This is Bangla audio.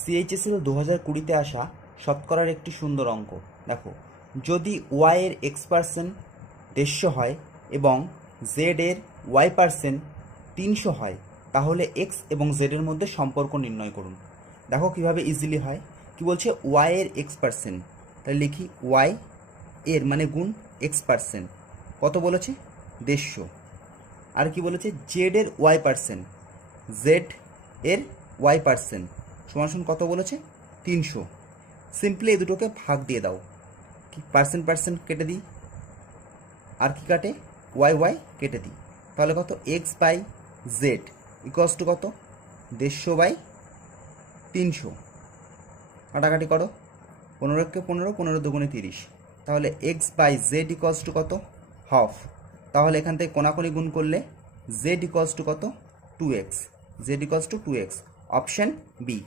সিএইচএসএল 2020-তে আসা শতকরার একটি সুন্দর অঙ্ক। দেখো, যদি ওয়াই এর x% 150 হয় এবং জেড এর y% 300 হয়, তাহলে এক্স এবং জেড এর মধ্যে সম্পর্ক নির্ণয় করুন। দেখো কিভাবে ইজিলি হয়। কি বলছে, ওয়াই এর x%, তাহলে লিখি ওয়াই এর মানে গুণ x%, কত বলেছে 150। আর কি বলেছে, জেড এর y%, জেড এর y% সমান সমান কত বলেছে 300। সিম্পলি এই দুটোকে ভাগ দিয়ে দাও, কি পার্সেন্ট পার্সেন্ট কেটে দিই, আর কি কাটে ওয়াই ওয়াই কেটে দিই, তাহলে কত X by Z equals to কত 150 বাই 300। কাটাকাটি করো, 15কে 15, 15 দুগুণে 30, তাহলে X by Z equals to কত হাফ। তাহলে এখান থেকে কোনাকুনি গুণ করলে জেড ইকুয়ালস টু কত 2x, Z equals to 2x, option B.